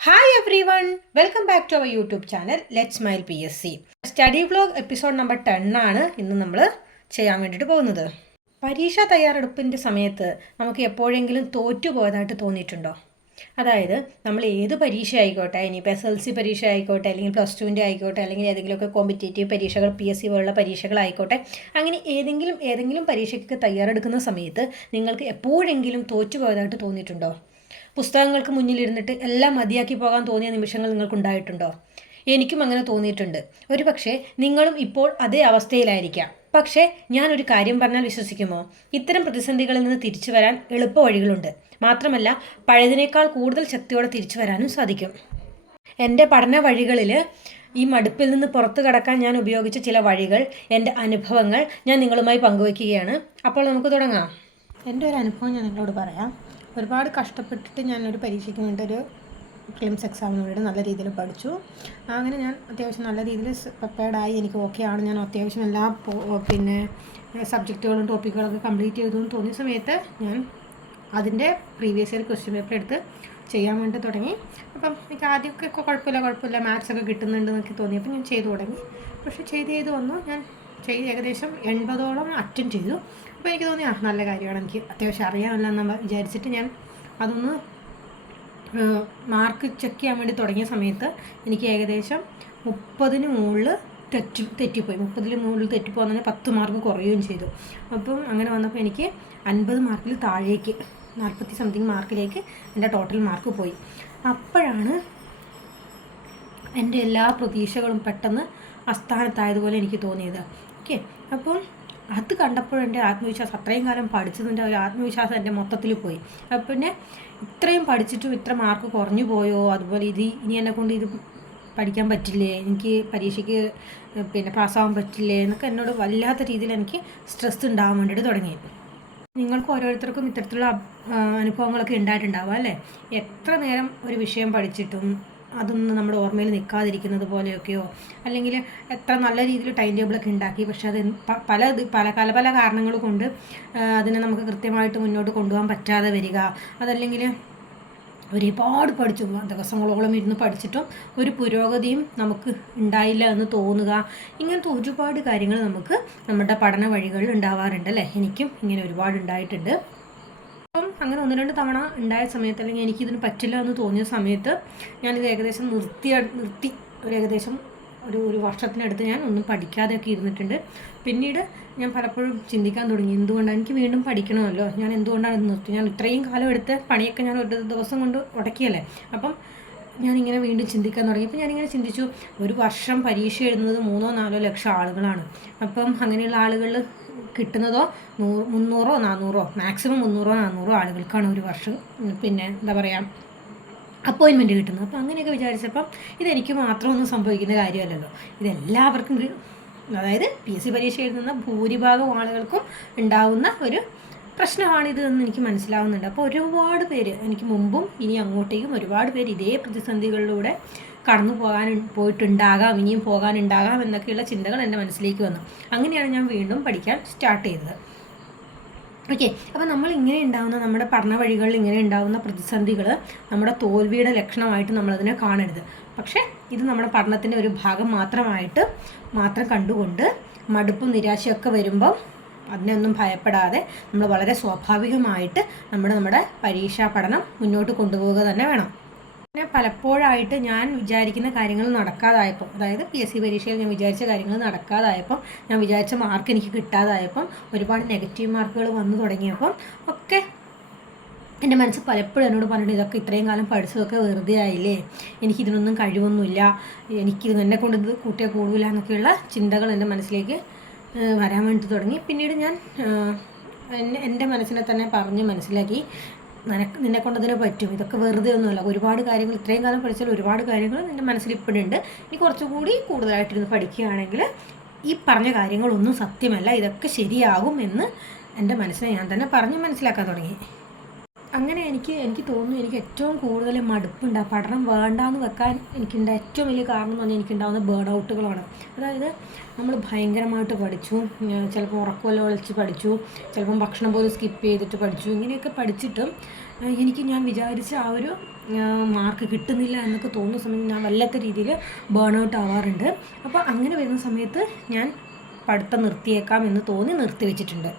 Hi everyone welcome back to our YouTube channel let smile P S C study vlog episode number ten ആണ് ഇന്ന് നമ്മൾ ചെയ്യാൻ വേണ്ടിയിട്ട് പോകുന്നത്. പരീക്ഷാ തയ്യാറെടുപ്പിന്റെ സമയത്ത് നമുക്ക് എപ്പോഴെങ്കിലും തോറ്റുപോയതായിട്ട് തോന്നിയിട്ടുണ്ടോ? അതായത് നമ്മൾ ഏത് പരീക്ഷ ആയിക്കോട്ടെ ഇനിയിപ്പോൾ എസ് എൽ സി പരീക്ഷ ആയിക്കോട്ടെ അല്ലെങ്കിൽ പ്ലസ് ടുവിന്റെ ആയിക്കോട്ടെ അല്ലെങ്കിൽ ഏതെങ്കിലുമൊക്കെ കോമ്പറ്റേറ്റീവ് പരീക്ഷകൾ പി എസ് സി പോലുള്ള പരീക്ഷകളായിക്കോട്ടെ അങ്ങനെ ഏതെങ്കിലും ഏതെങ്കിലും പരീക്ഷയ്ക്ക് തയ്യാറെടുക്കുന്ന സമയത്ത് നിങ്ങൾക്ക് എപ്പോഴെങ്കിലും തോറ്റുപോയതായിട്ട് തോന്നിയിട്ടുണ്ടോ? പുസ്തകങ്ങൾക്ക് മുന്നിലിരുന്നിട്ട് എല്ലാം മതിയാക്കി പോകാൻ തോന്നിയ നിമിഷങ്ങൾ നിങ്ങൾക്കുണ്ടായിട്ടുണ്ടോ? എനിക്കും അങ്ങനെ തോന്നിയിട്ടുണ്ട്. ഒരു പക്ഷേ നിങ്ങളും ഇപ്പോൾ അതേ അവസ്ഥയിലായിരിക്കാം. പക്ഷേ ഞാനൊരു കാര്യം പറഞ്ഞാൽ വിശ്വസിക്കുമോ? ഇത്തരം പ്രതിസന്ധികളിൽ നിന്ന് തിരിച്ചു വരാൻ എളുപ്പ വഴികളുണ്ട്. മാത്രമല്ല പഴയതിനേക്കാൾ കൂടുതൽ ശക്തിയോടെ തിരിച്ചു വരാനും സാധിക്കും. എന്റെ പഠന വഴികളിൽ ഈ മടുപ്പിൽ നിന്ന് പുറത്തു കടക്കാൻ ഞാൻ ഉപയോഗിച്ച ചില വഴികൾ എന്റെ അനുഭവങ്ങൾ ഞാൻ നിങ്ങളുമായി പങ്കുവയ്ക്കുകയാണ്. അപ്പോൾ നമുക്ക് തുടങ്ങാം. എന്റെ ഒരു അനുഭവം ഞാൻ നിങ്ങളോട് പറയാം. ഒരുപാട് കഷ്ടപ്പെട്ടിട്ട് ഞാനൊരു പരീക്ഷയ്ക്ക് വേണ്ടി ഒരു ക്ലിംസ് എക്സാമിന് വേണ്ടി നല്ല രീതിയിൽ പഠിച്ചു. അങ്ങനെ ഞാൻ അത്യാവശ്യം നല്ല രീതിയിൽ പ്രിപ്പയർഡായി. എനിക്ക് ഓക്കെ ആണ്. ഞാൻ അത്യാവശ്യം എല്ലാ പിന്നെ സബ്ജക്റ്റുകളും ടോപ്പിക്കുകളൊക്കെ കംപ്ലീറ്റ് ചെയ്തു എന്ന് തോന്നിയ സമയത്ത് ഞാൻ അതിന്റെ പ്രീവിയസ് ഇയർ ക്വസ്റ്റ്യൻ പേപ്പർ എടുത്ത് ചെയ്യാൻ വേണ്ടി തുടങ്ങി. അപ്പം എനിക്ക് ആദ്യമൊക്കെ ഒക്കെ കുഴപ്പമില്ല കുഴപ്പമില്ല. മാത്സ് ഒക്കെ കിട്ടുന്നുണ്ട് എന്നൊക്കെ തോന്നി അപ്പം ഞാൻ ചെയ്തു തുടങ്ങി. പക്ഷേ ചെയ്ത് ചെയ്ത് വന്നു. ഞാൻ ചെയ്ത് ഏകദേശം എൺപതോളം അറ്റൻഡ് ചെയ്തു. അപ്പോൾ എനിക്ക് തോന്നി ആ നല്ല കാര്യമാണ്. എനിക്ക് അത്യാവശ്യം അറിയാമല്ലോ എന്ന് വിചാരിച്ചിട്ട് ഞാൻ അതൊന്ന് മാർക്ക് ചെക്ക് ചെയ്യാൻ വേണ്ടി തുടങ്ങിയ സമയത്ത് എനിക്ക് ഏകദേശം മുപ്പതിന് മുകളിൽ തെറ്റി തെറ്റിപ്പോയി. മുപ്പതിന് മുകളിൽ തെറ്റിപ്പോകുന്നതിന് പത്ത് മാർക്ക് കുറയുകയും ചെയ്തു. അപ്പം അങ്ങനെ വന്നപ്പോൾ എനിക്ക് അൻപത് മാർക്കിൽ താഴേക്ക് നാൽപ്പത്തി സംതിങ് മാർക്കിലേക്ക് എന്റെ ടോട്ടൽ മാർക്ക് പോയി. അപ്പോഴാണ് എന്റെ എല്ലാ പ്രതീക്ഷകളും പെട്ടെന്ന് അസ്ഥാനത്തായതുപോലെ എനിക്ക് തോന്നിയത്. ഓക്കെ അപ്പം അത് കണ്ടപ്പോൾ എന്റെ ആത്മവിശ്വാസം അത്രയും കാലം പഠിച്ചതിന്റെ ഒരു ആത്മവിശ്വാസം എന്റെ മൊത്തത്തിൽ പോയി. അപ്പം പിന്നെ ഇത്രയും പഠിച്ചിട്ടും ഇത്ര മാർക്ക് കുറഞ്ഞു പോയോ? അതുപോലെ ഇത് ഇനി എന്നെ കൊണ്ട് ഇത് പഠിക്കാൻ പറ്റില്ലേ? എനിക്ക് പരീക്ഷയ്ക്ക് പിന്നെ പാസ്സാവാൻ പറ്റില്ലേ? എന്നൊക്കെ എന്നോട് വല്ലാത്ത രീതിയിൽ എനിക്ക് സ്ട്രെസ് ഉണ്ടാകാൻ വേണ്ടിയിട്ട് തുടങ്ങി. നിങ്ങൾക്ക് ഓരോരുത്തർക്കും ഇത്തരത്തിലുള്ള അനുഭവങ്ങളൊക്കെ ഉണ്ടായിട്ടുണ്ടാവും അല്ലേ? എത്ര നേരം ഒരു വിഷയം പഠിച്ചിട്ടും അതൊന്നും നമ്മുടെ ഓർമ്മയിൽ നിൽക്കാതിരിക്കുന്നത് പോലെയൊക്കെയോ? അല്ലെങ്കിൽ എത്ര നല്ല രീതിയിൽ ടൈം ടേബിളൊക്കെ ഉണ്ടാക്കി. പക്ഷെ അത് പല പല പല പല കാരണങ്ങൾ കൊണ്ട് അതിനെ നമുക്ക് കൃത്യമായിട്ട് മുന്നോട്ട് കൊണ്ടുപോകാൻ പറ്റാതെ വരിക. അതല്ലെങ്കിൽ ഒരുപാട് പഠിച്ചു ദിവസങ്ങളോളം ഇരുന്ന് പഠിച്ചിട്ടും ഒരു പുരോഗതിയും നമുക്ക് ഉണ്ടായില്ല എന്ന് തോന്നുക. ഇങ്ങനത്തെ ഒരുപാട് കാര്യങ്ങൾ നമുക്ക് നമ്മുടെ പഠന വഴികളിൽ ഉണ്ടാവാറുണ്ട് അല്ലേ? എനിക്കും ഇങ്ങനെ ഒരുപാട് ഉണ്ടായിട്ടുണ്ട്. അപ്പം അങ്ങനെ ഒന്ന് രണ്ട് തവണ ഉണ്ടായ സമയത്ത് അല്ലെങ്കിൽ എനിക്കിതിന് പറ്റില്ല എന്ന് തോന്നിയ സമയത്ത് ഞാനിത് ഏകദേശം നിർത്തി നിർത്തി ഒരു ഏകദേശം ഒരു ഒരു വർഷത്തിനടുത്ത് ഞാൻ ഒന്നും പഠിക്കാതെയൊക്കെ ഇരുന്നിട്ടുണ്ട്. പിന്നീട് ഞാൻ പലപ്പോഴും ചിന്തിക്കാൻ തുടങ്ങി എന്തുകൊണ്ടാണ് എനിക്ക് വീണ്ടും പഠിക്കണമല്ലോ? ഞാൻ എന്തുകൊണ്ടാണ് നിർത്തി? ഞാൻ ഇത്രയും കാലം എടുത്ത് പണിയൊക്കെ ഞാൻ ഒരു ദിവസം കൊണ്ട് ഉടക്കിയല്ലേ അപ്പം ഞാനിങ്ങനെ വീണ്ടും ചിന്തിക്കാൻ തുടങ്ങി. അപ്പം ഞാനിങ്ങനെ ചിന്തിച്ചു ഒരു വർഷം പരീക്ഷ എഴുതുന്നത് മൂന്നോ നാലോ ലക്ഷം ആളുകളാണ്. അപ്പം അങ്ങനെയുള്ള ആളുകളിൽ കിട്ടുന്നതോ നൂറ് മുന്നൂറോ നാന്നൂറോ മാക്സിമം മുന്നൂറോ നാന്നൂറോ ആളുകൾക്കാണ് ഒരു വർഷം പിന്നെ എന്താ പറയുക അപ്പോയിൻമെന്റ് കിട്ടുന്നത്. അപ്പോൾ അങ്ങനെയൊക്കെ വിചാരിച്ചപ്പം ഇതെനിക്ക് മാത്രമൊന്നും സംഭവിക്കുന്ന കാര്യമല്ലല്ലോ. ഇതെല്ലാവർക്കും അതായത് പി എസ് സി പരീക്ഷ എഴുതുന്ന ഭൂരിഭാഗം ആളുകൾക്കും ഉണ്ടാവുന്ന ഒരു പ്രശ്നമാണിത് എന്ന് എനിക്ക് മനസ്സിലാവുന്നുണ്ട്. അപ്പോൾ ഒരുപാട് പേര് എനിക്ക് മുമ്പും ഇനി അങ്ങോട്ടേക്കും ഒരുപാട് പേര് ഇതേ പ്രതിസന്ധികളിലൂടെ കടന്നു പോകാൻ പോയിട്ടുണ്ടാകാം ഇനിയും പോകാനുണ്ടാകാം എന്നൊക്കെയുള്ള ചിന്തകൾ എന്റെ മനസ്സിലേക്ക് വന്നു. അങ്ങനെയാണ് ഞാൻ വീണ്ടും പഠിക്കാൻ സ്റ്റാർട്ട് ചെയ്തത്. ഓക്കെ അപ്പോൾ നമ്മൾ ഇങ്ങനെ ഉണ്ടാകുന്ന നമ്മുടെ പഠന വഴികളിൽ ഇങ്ങനെ ഉണ്ടാകുന്ന പ്രതിസന്ധികൾ നമ്മുടെ തോൽവിയുടെ ലക്ഷണമായിട്ട് നമ്മളതിനെ കാണരുത്. പക്ഷേ ഇത് നമ്മുടെ പഠനത്തിന്റെ ഒരു ഭാഗം മാത്രമായിട്ട് മാത്രം കണ്ടുകൊണ്ട് മടുപ്പും നിരാശയൊക്കെ വരുമ്പം അതിനൊന്നും ഭയപ്പെടാതെ നമ്മൾ വളരെ സ്വാഭാവികമായിട്ട് നമ്മുടെ നമ്മുടെ പരീക്ഷാ പഠനം മുന്നോട്ട് കൊണ്ടുപോവുക തന്നെ വേണം. പിന്നെ പലപ്പോഴായിട്ട് ഞാൻ വിചാരിക്കുന്ന കാര്യങ്ങൾ നടക്കാതായപ്പോൾ അതായത് പി എസ് സി പരീക്ഷയിൽ ഞാൻ വിചാരിച്ച കാര്യങ്ങൾ നടക്കാതായപ്പം ഞാൻ വിചാരിച്ച മാർക്ക് എനിക്ക് കിട്ടാതായപ്പം ഒരുപാട് നെഗറ്റീവ് മാർക്കുകൾ വന്നു തുടങ്ങിയപ്പം ഒക്കെ എന്റെ മനസ്സ് പലപ്പോഴും എന്നോട് പറഞ്ഞിട്ട് ഇതൊക്കെ ഇത്രയും കാലം പഠിച്ചതൊക്കെ വെറുതെ ആയില്ലേ? എനിക്കിതിനൊന്നും കഴിവൊന്നുമില്ല. എനിക്ക് എന്നെ കൊണ്ട് ഇത് കൂട്ടിയാൽ കൂടില്ല എന്നൊക്കെയുള്ള ചിന്തകൾ എന്റെ മനസ്സിലേക്ക് വരാൻ വേണ്ടി തുടങ്ങി. പിന്നീട് ഞാൻ എന്റെ മനസ്സിനെ തന്നെ പറഞ്ഞ് മനസ്സിലാക്കി. നിനക്ക് നിന്നെ കൊണ്ടതിനെ പറ്റും. ഇതൊക്കെ വെറുതെ ഒന്നുമല്ല. ഒരുപാട് കാര്യങ്ങൾ ഇത്രയും കാലം പഠിച്ചാൽ ഒരുപാട് കാര്യങ്ങൾ നിന്റെ മനസ്സിൽ ഇപ്പോഴുണ്ട് നീ കുറച്ചുകൂടി കൂടുതലായിട്ടിരുന്ന് പഠിക്കുകയാണെങ്കിൽ ഈ പറഞ്ഞ കാര്യങ്ങളൊന്നും സത്യമല്ല. ഇതൊക്കെ ശരിയാകും എന്ന് എന്റെ മനസ്സിനെ ഞാൻ തന്നെ പറഞ്ഞ് മനസ്സിലാക്കാൻ തുടങ്ങി. അങ്ങനെ എനിക്ക് എനിക്ക് തോന്നുന്നു എനിക്ക് ഏറ്റവും കൂടുതൽ മടുപ്പുണ്ട്. പഠനം വേണ്ടാന്ന് വെക്കാൻ എനിക്കുണ്ട് ഏറ്റവും വലിയ കാരണം എന്ന് പറഞ്ഞാൽ എനിക്കുണ്ടാകുന്ന ബേർഡ് ഔട്ടുകളാണ് അതായത് നമ്മൾ ഭയങ്കരമായിട്ട് പഠിച്ചു. ചിലപ്പോൾ ഉറക്കമല്ല ഒളിച്ച് പഠിച്ചു. ചിലപ്പം ഭക്ഷണം പോലും സ്കിപ്പ് ചെയ്തിട്ട് പഠിച്ചു. ഇങ്ങനെയൊക്കെ പഠിച്ചിട്ടും എനിക്ക് ഞാൻ വിചാരിച്ച ആ ഒരു മാർക്ക് കിട്ടുന്നില്ല എന്നൊക്കെ തോന്നുന്ന സമയത്ത് ഞാൻ വല്ലാത്ത രീതിയിൽ ബേൺ ഔട്ട് ആവാറുണ്ട്. അപ്പോൾ അങ്ങനെ വരുന്ന സമയത്ത് ഞാൻ പഠിത്തം നിർത്തിയേക്കാം എന്ന് തോന്നി നിർത്തി വെച്ചിട്ടുണ്ട്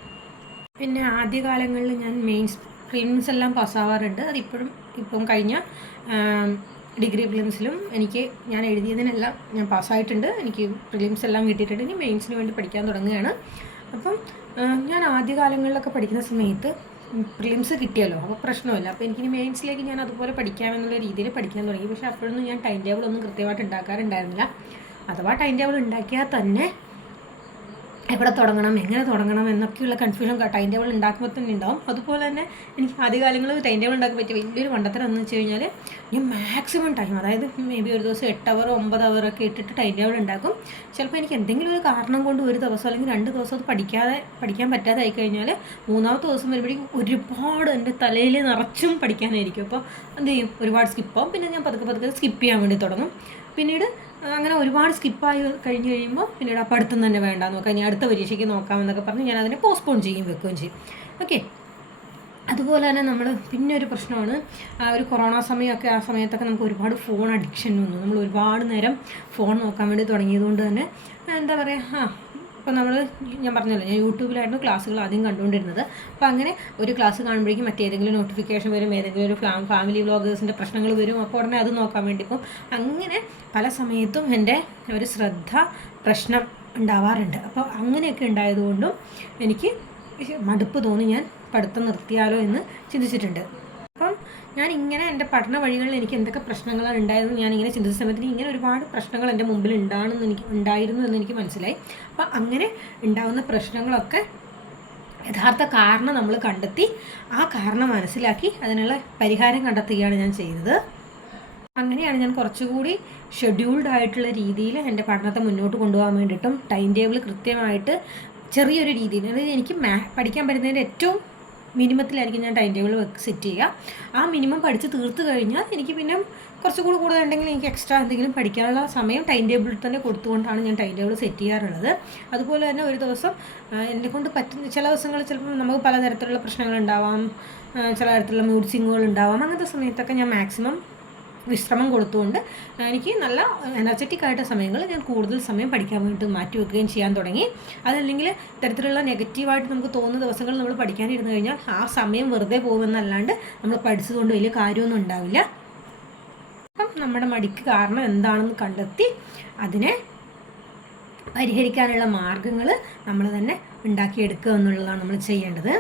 പിന്നെ ആദ്യകാലങ്ങളിൽ ഞാൻ മെയിൻസ് പ്രിലിംസ് എല്ലാം പാസ്സാവാറുണ്ട് അതിപ്പോഴും ഇപ്പം കഴിഞ്ഞ ഡിഗ്രി പ്രിലിംസിലും എനിക്ക് ഞാൻ എഴുതിയതിനെല്ലാം ഞാൻ പാസ്സായിട്ടുണ്ട് എനിക്ക് പ്രിലിംസ് എല്ലാം കിട്ടിയിട്ടുണ്ട്. ഇനി മെയിൻസിന് വേണ്ടി പഠിക്കാൻ തുടങ്ങുകയാണ്. അപ്പം ഞാൻ ആദ്യകാലങ്ങളിലൊക്കെ പഠിക്കുന്ന സമയത്ത് പ്രിലിംസ് കിട്ടിയല്ലോ. അപ്പോൾ പ്രശ്നമില്ല. അപ്പോൾ എനിക്കിനി മെയിൻസിലേക്ക് ഞാൻ അതുപോലെ പഠിക്കാമെന്നുള്ള രീതിയിൽ പഠിക്കാൻ തുടങ്ങി. പക്ഷേ അപ്പോഴൊന്നും ഞാൻ ടൈം ടേബിൾ ഒന്നും കൃത്യമായിട്ട് ഉണ്ടാക്കാറുണ്ടായിരുന്നില്ല. അഥവാ ടൈം ടേബിൾ ഉണ്ടാക്കിയാൽ തന്നെ എവിടെ തുടങ്ങണം എങ്ങനെ തുടങ്ങണം എന്നൊക്കെയുള്ള കൺഫ്യൂഷൻ ടൈം ടേബിൾ ഉണ്ടാക്കുമ്പോൾ തന്നെ ഉണ്ടാവും. അതുപോലെ തന്നെ എനിക്ക് ആദ്യകാലങ്ങളിൽ ടൈം ടേബിൾ ഉണ്ടാക്കാൻ പറ്റിയ വലിയൊരു മണ്ടത്തരം എന്ന് വെച്ച് കഴിഞ്ഞാൽ ഞാൻ മാക്സിമം ടൈം അതായത് മേ ബി ഒരു ദിവസം എട്ട് അവർ ഒമ്പത് അവറൊക്കെ ഇട്ടിട്ട് ടൈം ടേബിൾ ഉണ്ടാക്കും. ചിലപ്പോൾ എനിക്ക് എന്തെങ്കിലും ഒരു കാരണം കൊണ്ട് ഒരു ദിവസം അല്ലെങ്കിൽ രണ്ട് ദിവസം അത് പഠിക്കാതെ പഠിക്കാൻ പറ്റാതെ ആയി കഴിഞ്ഞാൽ മൂന്നാമത്തെ ദിവസം വരുമ്പോഴേക്കും ഒരുപാട് എന്റെ തലയിൽ നിറച്ചും പഠിക്കാനായിരിക്കും. അപ്പോൾ എന്ത് ചെയ്യും? ഒരുപാട് സ്കിപ്പാവും പിന്നെ ഞാൻ പതുക്കെ പതുക്കെ സ്കിപ്പ് ചെയ്യാൻ വേണ്ടി തുടങ്ങും. പിന്നീട് അങ്ങനെ ഒരുപാട് സ്കിപ്പായി കഴിഞ്ഞ് കഴിയുമ്പോൾ പിന്നീട് ആ പഠിത്തം തന്നെ വേണ്ട നോക്കാം ഇനി അടുത്ത പരീക്ഷയ്ക്ക് നോക്കാമെന്നൊക്കെ പറഞ്ഞ് ഞാൻ അതിനെ പോസ്റ്റ്പോൺ ചെയ്യും വെക്കുകയും ചെയ്യും. ഓക്കെ അതുപോലെ തന്നെ നമ്മൾ പിന്നെ ഒരു പ്രശ്നമാണ്. ആ ഒരു കൊറോണ സമയമൊക്കെ ആ സമയത്തൊക്കെ നമുക്ക് ഒരുപാട് ഫോൺ അഡിക്ഷൻ വന്നു. നമ്മൾ ഒരുപാട് നേരം ഫോൺ നോക്കാൻ വേണ്ടി തുടങ്ങിയതുകൊണ്ട് തന്നെ എന്താ പറയുക ആ ഇപ്പം നമ്മൾ ഞാൻ പറഞ്ഞല്ലോ ഞാൻ യൂട്യൂബിലായിരുന്നു ക്ലാസ്സുകൾ ആദ്യം കണ്ടുകൊണ്ടിരുന്നത്. അപ്പോൾ അങ്ങനെ ഒരു ക്ലാസ് കാണുമ്പോഴേക്കും മറ്റേതെങ്കിലും നോട്ടിഫിക്കേഷൻ വരും ഏതെങ്കിലും ഒരു ഫാമിലി വ്ളോഗേഴ്സിന്റെ പ്രശ്നങ്ങൾ വരും അപ്പോൾ ഉടനെ അത് നോക്കാൻ വേണ്ടി ഇപ്പം അങ്ങനെ പല സമയത്തും എന്റെ ഒരു ശ്രദ്ധ പ്രശ്നം ഉണ്ടാവാറുണ്ട്. അപ്പോൾ അങ്ങനെയൊക്കെ ഉണ്ടായതുകൊണ്ടും എനിക്ക് മടുപ്പ് തോന്നി ഞാൻ പഠിത്തം നിർത്തിയാലോ എന്ന് ചിന്തിച്ചിട്ടുണ്ട്. ഞാൻ ഇങ്ങനെ എന്റെ പഠന വഴികളിൽ എനിക്ക് എന്തൊക്കെ പ്രശ്നങ്ങളാണ് ഉണ്ടായതെന്ന് ഞാൻ ഇങ്ങനെ ചിന്തിച്ച സമയത്തിന് ഇങ്ങനെ ഒരുപാട് പ്രശ്നങ്ങൾ എന്റെ മുമ്പിൽ ഉണ്ടാണെന്ന് എനിക്ക് ഉണ്ടായിരുന്നു എന്ന് എനിക്ക് മനസ്സിലായി. അപ്പം അങ്ങനെ ഉണ്ടാകുന്ന പ്രശ്നങ്ങളൊക്കെ യഥാർത്ഥ കാരണം നമ്മൾ കണ്ടെത്തി ആ കാരണം മനസ്സിലാക്കി അതിനുള്ള പരിഹാരം കണ്ടെത്തുകയാണ് ഞാൻ ചെയ്തത് അങ്ങനെയാണ് ഞാൻ കുറച്ചുകൂടി ഷെഡ്യൂൾഡ് ആയിട്ടുള്ള രീതിയിൽ എന്റെ പഠനത്തെ മുന്നോട്ട് കൊണ്ടുപോകാൻ വേണ്ടിയിട്ടും ടൈം ടേബിൾ കൃത്യമായിട്ട് ചെറിയൊരു രീതിയിൽ അതായത് എനിക്ക് മാ പഠിക്കാൻ പറ്റുന്നതിന്റെ ഏറ്റവും മിനിമത്തിലായിരിക്കും ഞാൻ ടൈം ടേബിൾ സെറ്റ് ചെയ്യുക. ആ മിനിമം പഠിച്ച് തീർത്ത് കഴിഞ്ഞാൽ എനിക്ക് പിന്നെ കുറച്ചുകൂടി കൂടുതൽ ഉണ്ടെങ്കിൽ എനിക്ക് എക്സ്ട്രാ എന്തെങ്കിലും പഠിക്കാനുള്ള സമയം ടൈം ടേബിളിൽ തന്നെ കൊടുത്തുകൊണ്ടാണ് ഞാൻ ടൈം ടേബിൾ സെറ്റ് ചെയ്യാറുള്ളത്. അതുപോലെ തന്നെ ഒരു ദിവസം എന്നെ കൊണ്ട് പറ്റുന്ന ചില ദിവസങ്ങളിൽ ചിലപ്പോൾ നമുക്ക് പലതരത്തിലുള്ള പ്രശ്നങ്ങൾ ഉണ്ടാവാം. ചില തരത്തിലുള്ള മൂഡ് സിങ്ങുകൾ ഉണ്ടാവാം. അങ്ങനത്തെ സമയത്തൊക്കെ ഞാൻ മാക്സിമം വിശ്രമം കൊടുത്തുകൊണ്ട് എനിക്ക് നല്ല എനർജറ്റിക് ആയിട്ട് സമയങ്ങളിൽ ഞാൻ കൂടുതൽ സമയം പഠിക്കാൻ വേണ്ടിയിട്ട് മാറ്റി വെക്കുകയും ചെയ്യാൻ തുടങ്ങി. അതല്ലെങ്കിൽ ഇത്തരത്തിലുള്ള നെഗറ്റീവായിട്ട് നമുക്ക് തോന്നുന്ന ദിവസങ്ങൾ നമ്മൾ പഠിക്കാനിരുന്നു കഴിഞ്ഞാൽ ആ സമയം വെറുതെ പോകുമെന്നല്ലാണ്ട് നമ്മൾ പഠിച്ചതുകൊണ്ട് വലിയ കാര്യമൊന്നും ഉണ്ടാവില്ല. അപ്പം നമ്മുടെ മടിക്ക് കാരണം എന്താണെന്ന് കണ്ടെത്തി അതിനെ പരിഹരിക്കാനുള്ള മാർഗങ്ങൾ നമ്മൾ തന്നെ ഉണ്ടാക്കിയെടുക്കുക എന്നുള്ളതാണ് നമ്മൾ ചെയ്യേണ്ടത്.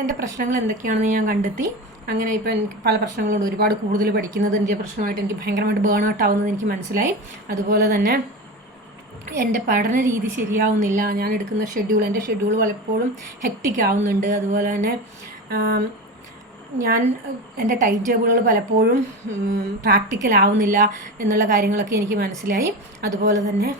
എന്റെ പ്രശ്നങ്ങൾ എന്തൊക്കെയാണെന്ന് ഞാൻ കണ്ടെത്തി. അങ്ങനെ ഇപ്പം എനിക്ക് പല പ്രശ്നങ്ങളുണ്ട് ഒരുപാട് കൂടുതൽ പഠിക്കുന്നത് പഠിക്കുന്നതിന്റെ പ്രശ്നമായിട്ട് എനിക്ക് ഭയങ്കരമായിട്ട് ബേൺ ഔട്ട് ആവുന്നത് എനിക്ക് മനസ്സിലായി. അതുപോലെ തന്നെ എന്റെ പഠന രീതി ശരിയാവുന്നില്ല. ഞാൻ എടുക്കുന്ന ഷെഡ്യൂൾ എന്റെ ഷെഡ്യൂൾ പലപ്പോഴും ഹെക്റ്റിക് ആവുന്നുണ്ട്. അതുപോലെ തന്നെ ഞാൻ എന്റെ ടൈം ടേബിളുകൾ പലപ്പോഴും പ്രാക്ടിക്കൽ ആവുന്നില്ല എന്നുള്ള കാര്യങ്ങളൊക്കെ എനിക്ക് മനസ്സിലായി. അതുപോലെ തന്നെ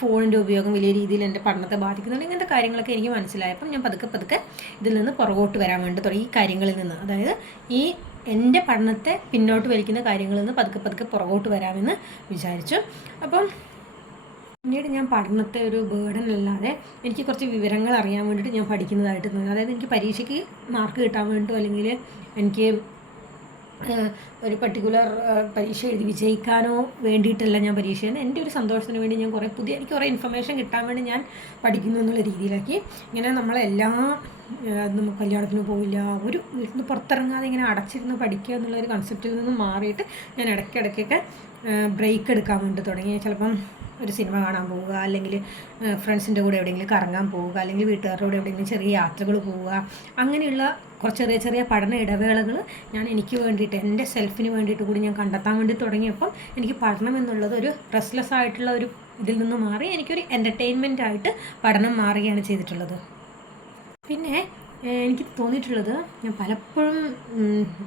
ഫോണിന്റെ ഉപയോഗം വലിയ രീതിയിൽ എന്റെ പഠനത്തെ ബാധിക്കുന്നുണ്ട്. ഇങ്ങനത്തെ കാര്യങ്ങളൊക്കെ എനിക്ക് മനസ്സിലായപ്പം ഞാൻ പതുക്കെ പതുക്കെ ഇതിൽ നിന്ന് പുറകോട്ട് വരാൻ വേണ്ടി തുടങ്ങി. ഈ കാര്യങ്ങളിൽ നിന്ന്. അതായത് ഈ എന്റെ പഠനത്തെ പിന്നോട്ട് വലിക്കുന്ന കാര്യങ്ങളിൽ നിന്ന് പതുക്കെ പതുക്കെ പുറകോട്ട് വരാമെന്ന് വിചാരിച്ചു. അപ്പം പിന്നീട് ഞാൻ പഠനത്തെ ഒരു ബേർഡൻ അല്ലാതെ എനിക്ക് കുറച്ച് വിവരങ്ങൾ അറിയാൻ വേണ്ടിയിട്ട് ഞാൻ പഠിക്കുന്നതായിട്ട് തോന്നി. അതായത് എനിക്ക് പരീക്ഷയ്ക്ക് മാർക്ക് കിട്ടാൻ വേണ്ടിയിട്ടോ അല്ലെങ്കിൽ എനിക്ക് ഒരു പർട്ടിക്കുലർ പരീക്ഷ എഴുതി വിജയിക്കാനോ വേണ്ടിയിട്ടല്ല ഞാൻ പരീക്ഷ ചെയ്യുന്നത്. എന്റെ ഒരു സന്തോഷത്തിന് വേണ്ടി ഞാൻ കുറേ പുതിയ എനിക്ക് കുറേ ഇൻഫർമേഷൻ കിട്ടാൻ വേണ്ടി ഞാൻ പഠിക്കുന്നു എന്നുള്ള രീതിയിലാക്കി. ഇങ്ങനെ നമ്മളെല്ലാ നമുക്ക് കല്യാണത്തിന് പോവില്ല ഒരു വീട്ടിൽ നിന്ന് പുറത്തിറങ്ങാതെ ഇങ്ങനെ അടച്ചിരുന്ന് പഠിക്കുക എന്നുള്ള ഒരു കൺസെപ്റ്റിൽ നിന്ന് മാറിയിട്ട് ഞാൻ ഇടയ്ക്കിടയ്ക്കൊക്കെ ബ്രേക്ക് എടുക്കാൻ വേണ്ടി തുടങ്ങി. ചിലപ്പം ഒരു സിനിമ കാണാൻ പോവുക അല്ലെങ്കിൽ ഫ്രണ്ട്സിന്റെ കൂടെ എവിടെയെങ്കിലും കറങ്ങാൻ പോവുക അല്ലെങ്കിൽ വീട്ടുകാരുടെ കൂടെ എവിടെയെങ്കിലും ചെറിയ യാത്രകൾ പോവുക അങ്ങനെയുള്ള കുറച്ച് ചെറിയ ചെറിയ പഠന ഇടവേളകൾ ഞാൻ എനിക്ക് വേണ്ടിയിട്ട് എന്റെ സെൽഫിന് വേണ്ടിയിട്ട് കൂടി ഞാൻ കണ്ടെത്താൻ വേണ്ടി തുടങ്ങിയപ്പം എനിക്ക് പഠനം എന്നുള്ളത് ഒരു റെസ്ലെസ് ആയിട്ടുള്ള ഒരു ഇതിൽ നിന്ന് മാറി എനിക്കൊരു എന്റർടൈൻമെന്റ് ആയിട്ട് പഠനം മാറുകയാണ് ചെയ്തിട്ടുള്ളത്. പിന്നെ എനിക്ക് തോന്നിയിട്ടുള്ളത് ഞാൻ പലപ്പോഴും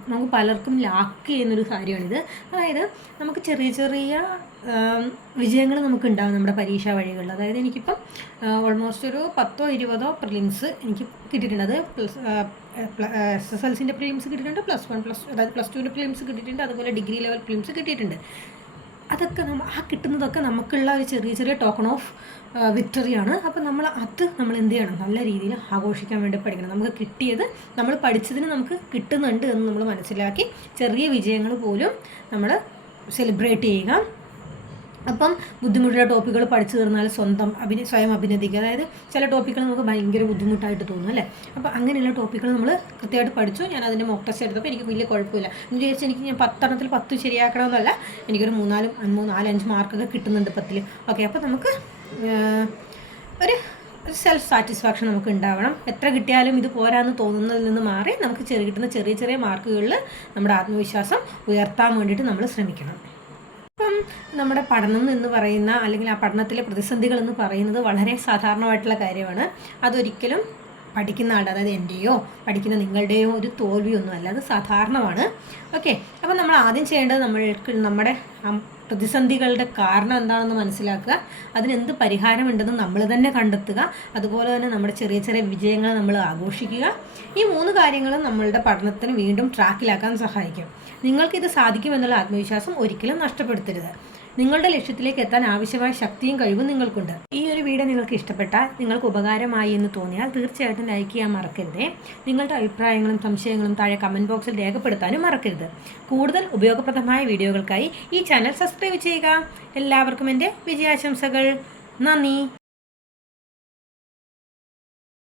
നമുക്ക് പലർക്കും ലാക്ക് ചെയ്യുന്നൊരു കാര്യമാണിത്. അതായത് നമുക്ക് ചെറിയ ചെറിയ വിജയങ്ങൾ നമുക്ക് ഉണ്ടാകും നമ്മുടെ പരീക്ഷാ വഴികളിൽ. അതായത് എനിക്കിപ്പം ഓൾമോസ്റ്റ് ഒരു പത്തോ ഇരുപതോ പ്രിലിംസ് എനിക്ക് കിട്ടിയിട്ടുണ്ട്. അത് പ്ലസ് എസ് എസ് എൽ സിന്റെ പ്രിലിംസ് കിട്ടിയിട്ടുണ്ട്. പ്ലസ് വൺ പ്ലസ് അതായത് പ്ലസ് ടുവിന്റെ പ്രിലിംസ് കിട്ടിയിട്ടുണ്ട്. അതുപോലെ ഡിഗ്രി ലെവൽ പ്രിലിംസ് കിട്ടിയിട്ടുണ്ട്. അതൊക്കെ നമ്മ ആ കിട്ടുന്നതൊക്കെ നമുക്കുള്ള ഒരു ചെറിയ ചെറിയ ടോക്കൺ ഓഫ് വിക്ടറിയാണ് അപ്പോൾ നമ്മൾ അത് നമ്മൾ എന്ത് ചെയ്യണം? നല്ല രീതിയിൽ ആഘോഷിക്കാൻ വേണ്ടി പഠിക്കണം. നമുക്ക് കിട്ടിയത് നമ്മൾ പഠിച്ചതിന് നമുക്ക് കിട്ടുന്നുണ്ട് എന്ന് നമ്മൾ മനസ്സിലാക്കി ചെറിയ വിജയങ്ങൾ പോലും നമ്മൾ സെലിബ്രേറ്റ് ചെയ്യുക. അപ്പം ബുദ്ധിമുട്ടുള്ള ടോപ്പിക്കുകൾ പഠിച്ചു തീർന്നാൽ സ്വന്തം അഭിനയ സ്വയം അഭിനന്ദിക്കുക. അതായത് ചില ടോപ്പിക്കുകൾ നമുക്ക് ഭയങ്കര ബുദ്ധിമുട്ടായിട്ട് തോന്നും അല്ലേ? അപ്പോൾ അങ്ങനെയുള്ള ടോപ്പിക്കുകൾ നമ്മൾ കൃത്യമായിട്ട് പഠിച്ചു. ഞാൻ അതിന്റെ മോക്ക് ടെസ്റ്റ് എടുത്തപ്പോൾ എനിക്ക് വലിയ കുഴപ്പമില്ല. എന്ന് വിചാരിച്ച് എനിക്ക് ഞാൻ പത്തെണ്ണത്തിൽ പത്ത് ശരിയാക്കണമെന്നല്ല. എനിക്കൊരു മൂന്നാലും മൂന്ന് നാല് അഞ്ച് മാർക്കൊക്കെ കിട്ടുന്നുണ്ട് പത്തിൽ. ഓക്കെ അപ്പോൾ നമുക്ക് ഒരു സെൽഫ് സാറ്റിസ്ഫാക്ഷൻ നമുക്ക് ഉണ്ടാവണം. എത്ര കിട്ടിയാലും ഇത് പോരാന്ന് തോന്നുന്നതിൽ നിന്ന് മാറി നമുക്ക് ചെറിയ കിട്ടുന്ന ചെറിയ ചെറിയ മാർക്കുകളിൽ നമ്മുടെ ആത്മവിശ്വാസം ഉയർത്താൻ വേണ്ടിയിട്ട് നമ്മൾ ശ്രമിക്കണം. നമ്മുടെ പഠനം എന്ന് പറയുന്ന അല്ലെങ്കിൽ ആ പഠനത്തിലെ പ്രതിസന്ധികൾ എന്ന് പറയുന്നത് വളരെ സാധാരണമായിട്ടുള്ള കാര്യമാണ്. അതൊരിക്കലും പഠിക്കുന്ന ആളുടെ അതായത് എന്റെയോ പഠിക്കുന്ന നിങ്ങളുടെയോ ഒരു തോൽവിയൊന്നും അല്ല. അത് സാധാരണമാണ്. ഓക്കെ അപ്പോൾ നമ്മൾ ആദ്യം ചെയ്യേണ്ടത് നമ്മൾക്ക് നമ്മുടെ പ്രതിസന്ധികളുടെ കാരണം എന്താണെന്ന് മനസ്സിലാക്കുക. അതിനെന്ത് പരിഹാരമുണ്ടെന്ന് നമ്മൾ തന്നെ കണ്ടെത്തുക. അതുപോലെ തന്നെ നമ്മുടെ ചെറിയ ചെറിയ വിജയങ്ങൾ നമ്മൾ ആഘോഷിക്കുക. ഈ മൂന്ന് കാര്യങ്ങളും നമ്മളുടെ പഠനത്തിന് വീണ്ടും ട്രാക്കിലാക്കാൻ സഹായിക്കും. നിങ്ങൾക്കിത് സാധിക്കുമെന്നുള്ള ആത്മവിശ്വാസം ഒരിക്കലും നഷ്ടപ്പെടുത്തരുത്. നിങ്ങളുടെ ലക്ഷ്യത്തിലേക്ക് എത്താൻ ആവശ്യമായ ശക്തിയും കഴിവും നിങ്ങൾക്കുണ്ട്. ഈ ഒരു വീഡിയോ നിങ്ങൾക്ക് ഇഷ്ടപ്പെട്ടാൽ നിങ്ങൾക്ക് ഉപകാരമായി എന്ന് തോന്നിയാൽ തീർച്ചയായിട്ടും ലൈക്ക് ചെയ്യാൻ മറക്കരുത്. നിങ്ങളുടെ അഭിപ്രായങ്ങളും സംശയങ്ങളും താഴെ കമന്റ് ബോക്സിൽ രേഖപ്പെടുത്താനും മറക്കരുത്. കൂടുതൽ ഉപയോഗപ്രദമായ വീഡിയോകൾക്കായി ഈ ചാനൽ സബ്സ്ക്രൈബ് ചെയ്യുക. എല്ലാവർക്കും എന്റെ വിജയാശംസകൾ. നന്ദി.